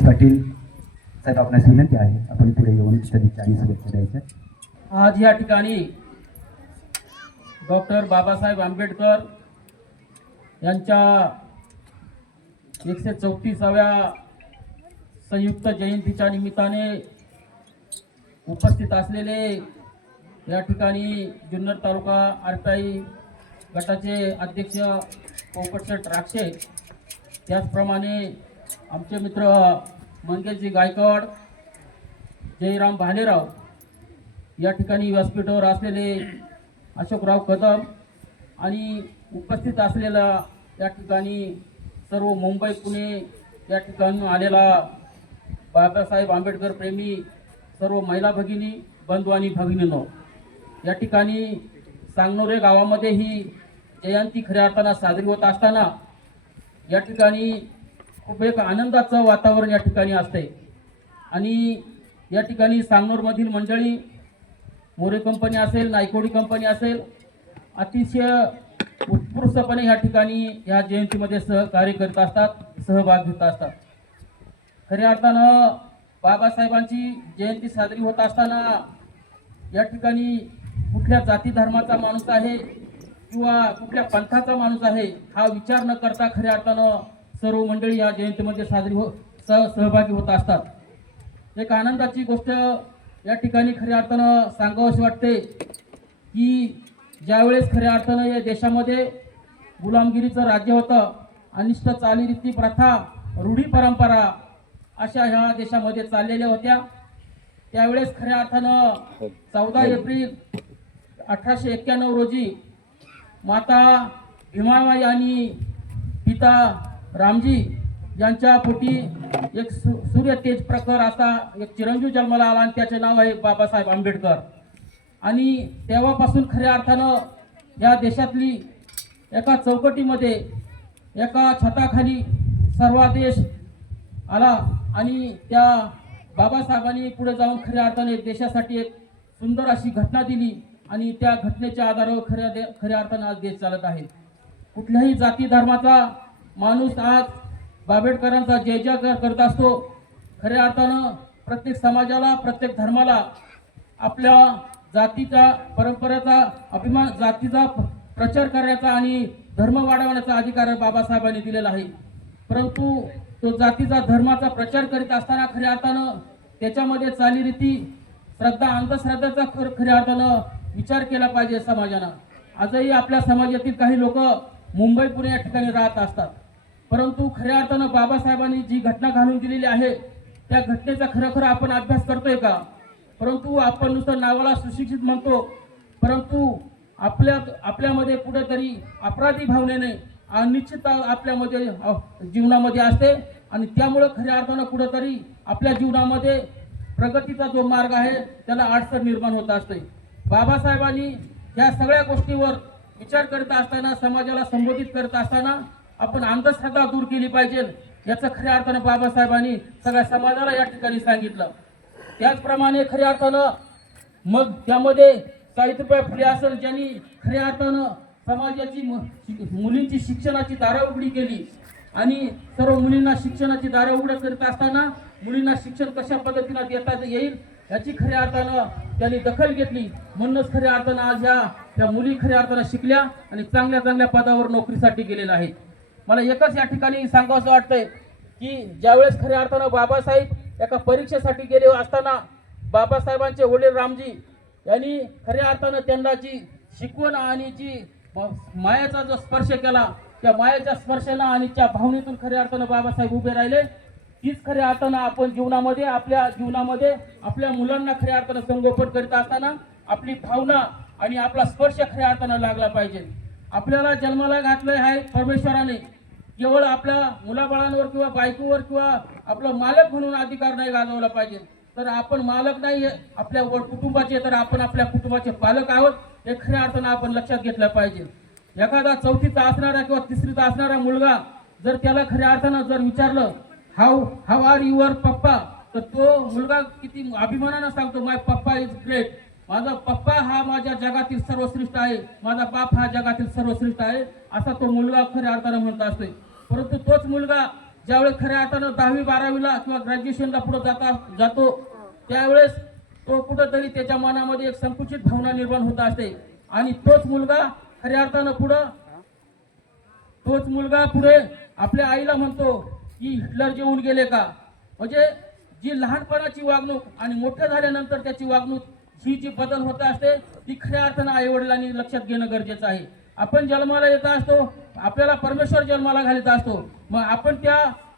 रमेश पाटील साहेब आपणास विनंती आहे आपण पुढे येऊन सदिच्छा आणि शुभेच्छा द्यायच्या आज या ठिकाणी डॉक्टर बाबासाहेब आंबेडकर यांच्या एकशे चौतीसाव्या संयुक्त जयंतीच्या निमित्ताने उपस्थित असलेले या ठिकाणी जुन्नर तालुका आरटाई गटाचे अध्यक्ष पोपटशेठ राक्षे त्याचप्रमाणे आमचे मित्र मंगेशजी गायकवाड जयराम भालेराव या ठिकाणी व्यासपीठावर असलेले अशोकराव कदम आणि उपस्थित असलेला या ठिकाणी सर्व मुंबई पुणे या ठिकाणी आलेला बाबासाहेब आंबेडकर प्रेमी सर्व महिला भगिनी बंधू आणि भगिनीनो या ठिकाणी सांगनोरे गावामध्ये ही जयंती खऱ्या अर्थानं साजरी होत असताना या ठिकाणी खूप एक आनंदाचं वातावरण या ठिकाणी असते आणि या ठिकाणी सांगनूरमधील मंडळी मोरे कंपनी असेल नायकोडी कंपनी असेल अतिशय उत्कृष्टपणे या ठिकाणी या जयंतीमध्ये सहकार्य करीत असतात सहभाग घेत असतात. खऱ्या अर्थानं बाबासाहेबांची जयंती साजरी होत असताना या ठिकाणी कुठल्या जाती धर्माचा माणूस आहे किंवा कुठल्या पंथाचा माणूस आहे हा विचार न करता खऱ्या अर्थानं सर्व मंडळी या जयंतीमध्ये साजरी हो सह सहभागी होत असतात. एक आनंदाची गोष्ट या ठिकाणी खऱ्या अर्थानं सांगावंशी वाटते की ज्यावेळेस खऱ्या अर्थानं या देशामध्ये गुलामगिरीचं राज्य होतं अनिष्ट चालीरीती प्रथा रूढी परंपरा अशा ह्या देशामध्ये चाललेल्या होत्या त्यावेळेस खऱ्या अर्थानं चौदा एप्रिल अठराशे एक्क्याण्णव रोजी माता भीमाबाई आणि पिता रामजी यांच्या पोटी एक सूर्य तेज प्रखर असा एक चिरंजीव जन्माला आला आणि त्याचे नाव आहे बाबासाहेब आंबेडकर. आणि तेव्हापासून खऱ्या अर्थानं या देशातली एका चौकटीमध्ये एका छताखाली सर्व देश आला आणि त्या बाबासाहेबांनी पुढे जाऊन खऱ्या अर्थाने देशासाठी एक सुंदर अशी घटना दिली आणि त्या घटनेच्या आधारावर खऱ्या दे खऱ्या अर्थानं आज देश चालत आहे. कुठल्याही जाती धर्माचा माणूस आज बाबेडकरांचा जय जयकार करत असतो. खऱ्या अर्थानं प्रत्येक समाजाला प्रत्येक धर्माला आपल्या जातीचा परंपरेचा अभिमान जातीचा प्रचार करण्याचा आणि धर्म वाढवण्याचा अधिकार बाबासाहेबांनी दिलेला आहे. परंतु तो जातीचा धर्माचा प्रचार करीत असताना खऱ्या अर्थानं त्याच्यामध्ये चालीरीती श्रद्धा अंधश्रद्धाचा खर खऱ्या अर्थानं विचार केला पाहिजे समाजानं. आजही आपल्या समाजातील काही लोक मुंबई पुणे या ठिकाणी राहत असतात. परंतु खऱ्या अर्थानं बाबासाहेबांनी जी घटना घालून दिलेली आहे त्या घटनेचा खरोखर आपण अभ्यास करतोय का? परंतु आपण नुसतं नावाला सुशिक्षित म्हणतो परंतु आपल्या आपल्यामध्ये कुठेतरी अपराधी भावनेने अनिश्चितता आपल्यामध्ये जीवनामध्ये असते आणि त्यामुळं खऱ्या अर्थानं कुठेतरी आपल्या जीवनामध्ये प्रगतीचा जो मार्ग आहे त्याला अडचण निर्माण होत असते. बाबासाहेबांनी या सगळ्या गोष्टीवर विचार करत असताना समाजाला संबोधित करत असताना आपण अंधश्रद्धा दूर केली पाहिजे. याचं खऱ्या अर्थानं बाबासाहेबांनी सगळ्या समाजाला या ठिकाणी सांगितलं. त्याचप्रमाणे खऱ्या अर्थानं मग त्यामध्ये सावित्रीबाई फुले असेल ज्यांनी खऱ्या अर्थानं समाजाची मुलींची शिक्षणाची दारा उघडी केली आणि सर्व मुलींना शिक्षणाची दारा उघड करत असताना मुलींना शिक्षण कशा पद्धतीनं देता येईल याची खऱ्या अर्थानं त्यांनी दखल घेतली. म्हणूनच खऱ्या अर्थानं आज ह्या त्या मुली खऱ्या अर्थानं शिकल्या आणि चांगल्या चांगल्या पदावर नोकरीसाठी गेलेल्या आहेत. मला एकच या ठिकाणी सांगावंसं वाटतंय की ज्यावेळेस खऱ्या अर्थानं बाबासाहेब एका परीक्षेसाठी गेले असताना बाबासाहेबांचे वडील रामजी यांनी खऱ्या अर्थानं त्यांना जी शिकवण आणि जी मायाचा जो स्पर्श केला त्या मायाच्या स्पर्शानं आणि त्या भावनेतून खऱ्या अर्थानं बाबासाहेब उभे राहिले. तीच खऱ्या अर्थानं आपण जीवनामध्ये आपल्या जीवनामध्ये आपल्या मुलांना खऱ्या अर्थानं संगोपन करीत असताना आपली भावना आणि आपला स्पर्श खऱ्या अर्थानं लागला पाहिजे. आपल्याला जन्माला घातलं आहे परमेश्वराने. केवळ आपल्या मुलाबाळांवर किंवा बायकोवर किंवा आपलं मालक म्हणून अधिकार नाही गाजवला पाहिजे. तर आपण मालक नाही आपल्या कुटुंबाचे तर आपण आपल्या कुटुंबाचे पालक आहोत हे खऱ्या अर्थानं आपण लक्षात घेतलं पाहिजे. एखादा चौथीचा असणारा किंवा तिसरीचा असणारा मुलगा जर त्याला खऱ्या अर्थानं जर विचारलं हाऊ हाऊ आर युअर पप्पा. तर तो मुलगा किती अभिमानानं सांगतो माय पप्पा इज ग्रेट. माझा पप्पा हा माझ्या जगातील सर्वश्रेष्ठ आहे. माझा बाप हा जगातील सर्वश्रेष्ठ आहे. असा तो मुलगा खऱ्या अर्थानं म्हणत असतोय. परंतु तोच मुलगा ज्यावेळेस खऱ्या अर्थानं दहावी बारावीला किंवा ग्रॅज्युएशनला पुढे जाता जातो त्यावेळेस तो कुठंतरी त्याच्या मनामध्ये एक संकुचित भावना निर्माण होत असते. आणि तोच मुलगा खऱ्या अर्थानं पुढं तोच मुलगा पुढे आपल्या आईला म्हणतो की हिटलर जेवून गेले का? म्हणजे जी लहानपणाची वागणूक आणि मोठ्या झाल्यानंतर त्याची वागणूक ही जी बदल होत असते ती खऱ्या अर्थानं आई वडिलांनी लक्षात घेणं गरजेचं आहे. आपण जन्माला येत असतो आपल्याला परमेश्वर जन्माला घालत असतो. मग आपण त्या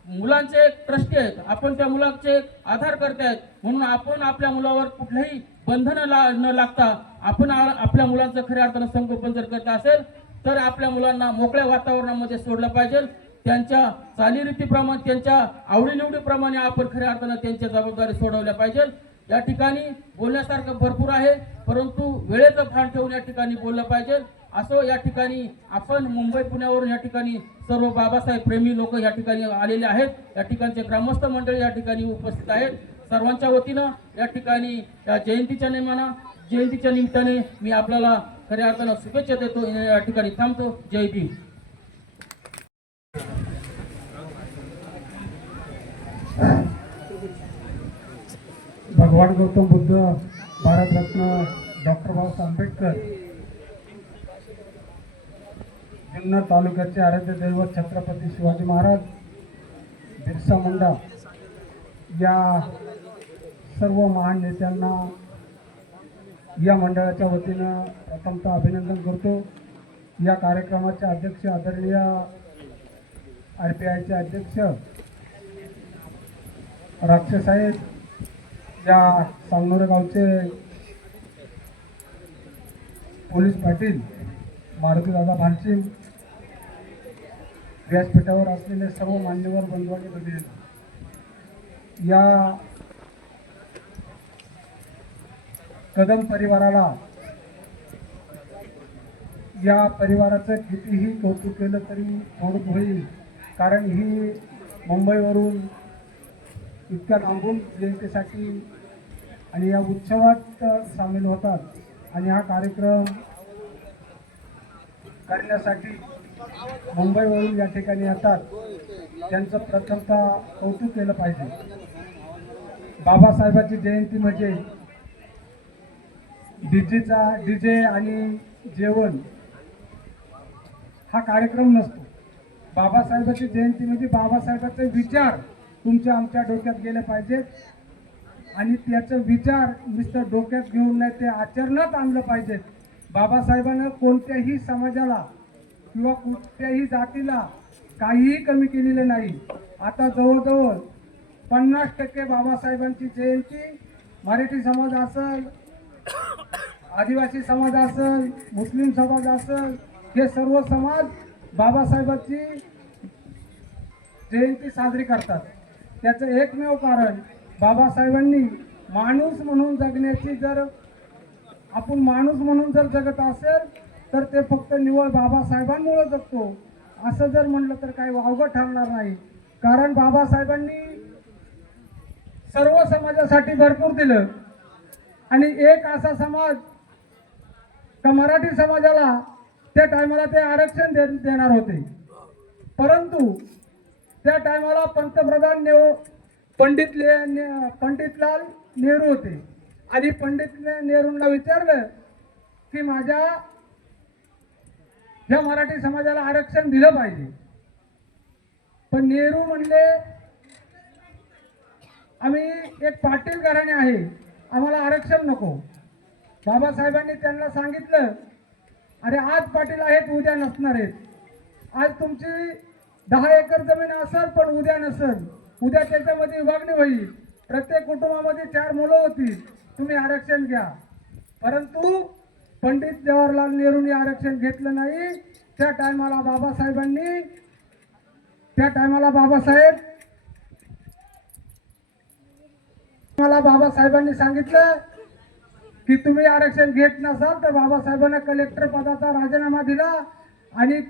मुलांचे एक ट्रस्टी आहेत आपण त्या मुलांचे एक आधार करते आहेत म्हणून आपण आपल्या मुलावर कुठलंही बंधनं ला न लागता आपण आपल्या मुलांचं खऱ्या अर्थानं संगोपन जर करत असेल तर आपल्या मुलांना मोकळ्या वातावरणामध्ये सोडलं पाहिजे. त्यांच्या चालीरीतीप्रमाणे त्यांच्या आवडीनिवडीप्रमाणे आपण खऱ्या अर्थानं त्यांच्या जबाबदारी सोडवल्या पाहिजेत. या ठिकाणी बोलण्यासारखं भरपूर आहे परंतु वेळेचं भान ठेवून या ठिकाणी बोललं पाहिजे. असं या ठिकाणी आपण मुंबई पुण्यावरून या ठिकाणी सर्व बाबासाहेब प्रेमी लोक या ठिकाणी आलेले आहेत. या ठिकाणचे ग्रामस्थ मंडळी या ठिकाणी उपस्थित आहेत. सर्वांच्या वतीनं या ठिकाणी या जयंतीच्या निमित्तानं जयंतीच्या निमित्ताने मी आपल्याला खऱ्या अर्थानं शुभेच्छा देतो. या ठिकाणी थांबतो. जय भीम. भगवान गौतम बुद्ध भारतरत्न डॉक्टर बाबासाहेब आंबेडकर. जुन्नर तालुक्याचे आराध्य दैवत छत्रपती शिवाजी महाराज बिरसा मुंडा या सर्व महान नेत्यांना या मंडळाच्या वतीनं प्रथमतः अभिनंदन करतो. या कार्यक्रमाचे अध्यक्ष आदरणीय आर पी आयचे अध्यक्ष राक्षसाहेब या सांगनोरे गावचे पोलीस पाटील मारुतीदादा भानसिंग व्यासपीठावर असलेले सर्व मान्यवर बंधू आणि भगिनी या कदम परिवाराला या परिवाराचं कितीही कौतुक केलं तरी थोडं होईल कारण ही मुंबईवरून इतक्या लांबून जयंतीसाठी आणि या उत्सवात सामील होतात. आणि हा कार्यक्रम करण्यासाठी मुंबईवरून या ठिकाणी येतात. त्यांचं प्रथमतः कौतुक केलं पाहिजे. बाबासाहेबाची जयंती म्हणजे डीजेचा डीजे आणि जेवण. हा कार्यक्रम नसतो. बाबासाहेबाची जयंती म्हणजे बाबासाहेबाचे विचार तुमच्या आमच्या डोक्यात गेले पाहिजेत. आणि त्याचे विचार नुसतं डोक्यात घेऊन नाही ते आचरणात आणलं पाहिजेत बाबासाहेबांना कोणत्याही समाजाला किंवा कुठल्याही जातीला काहीही कमी केलेलं नाही. आता जवळजवळ पन्नास टक्के बाबासाहेबांची जयंती मराठी समाज असेल आदिवासी समाज असेल मुस्लिम समाज असेल हे सर्व समाज बाबासाहेबांची जयंती साजरी करतात. त्याचं एकमेव कारण बाबासाहेबांनी माणूस म्हणून जगण्याची जर आपण माणूस म्हणून जर जगत असेल तर ते फक्त निवळ बाबासाहेबांमुळे जगतो. असं जर म्हणलं तर काही वावगं ठरणार नाही. कारण बाबासाहेबांनी सर्व समाजासाठी भरपूर दिलं. आणि एक असा समाज का मराठी समाजाला त्या टायमाला ते आरक्षण दे देणार होते. परंतु त्या टायमाला पंतप्रधान नेह पंडित पंडितलाल नेहरू होते. आणि पंडित नेहरूंना विचारलं की माझ्या ह्या मराठी समाजाला आरक्षण दिलं पाहिजे. पण नेहरू म्हणले आम्ही एक पाटील घराणे आहे आम्हाला आरक्षण नको. बाबासाहेबांनी त्यांना सांगितलं अरे आज पाटील आहेत उद्या नसणार आहेत. आज तुमची दहा एकर जमीन असेल पण उद्या नसेल. उद्या त्याच्यामध्ये विभागणी होईल. प्रत्येक कुटुंबामध्ये चार मुलं होतील. तुम्ही आरक्षण घ्या. परंतु पंडित जवाहरलाल नेहरूंनी आरक्षण घेतलं नाही. त्या टायमाला बाबासाहेबांनी त्या टायमाला बाबासाहेब मला बाबासाहेबांनी सांगितलं की तुम्ही आरक्षण घेत नसाल तर बाबासाहेबांना कलेक्टर पदाचा राजीनामा दिला आणि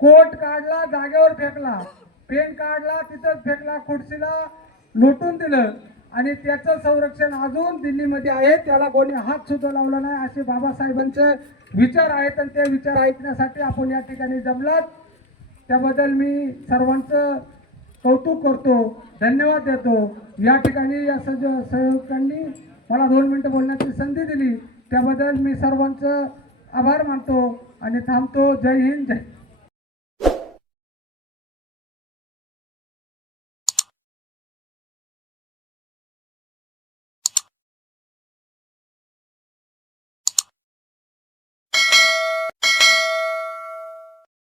कोट काढला जागेवर फेकला. पेन काढला तिथंच फेकला खुर्चीला लुटून दिलं. आणि त्याचं संरक्षण अजून दिल्लीमध्ये आहे. त्याला कोणी हात सुद्धा लावला नाही असे बाबासाहेबांचे विचार आहेत. आणि ते विचार ऐकण्यासाठी आपण या ठिकाणी जमलात. त्याबद्दल मी सर्वांचं कौतुक करतो धन्यवाद देतो. या ठिकाणी या सज सहयोगांनी मला दोन मिनटं बोलण्याची संधी दिली. त्याबद्दल मी सर्वांचं आभार मानतो आणि थांबतो. जय हिंद जय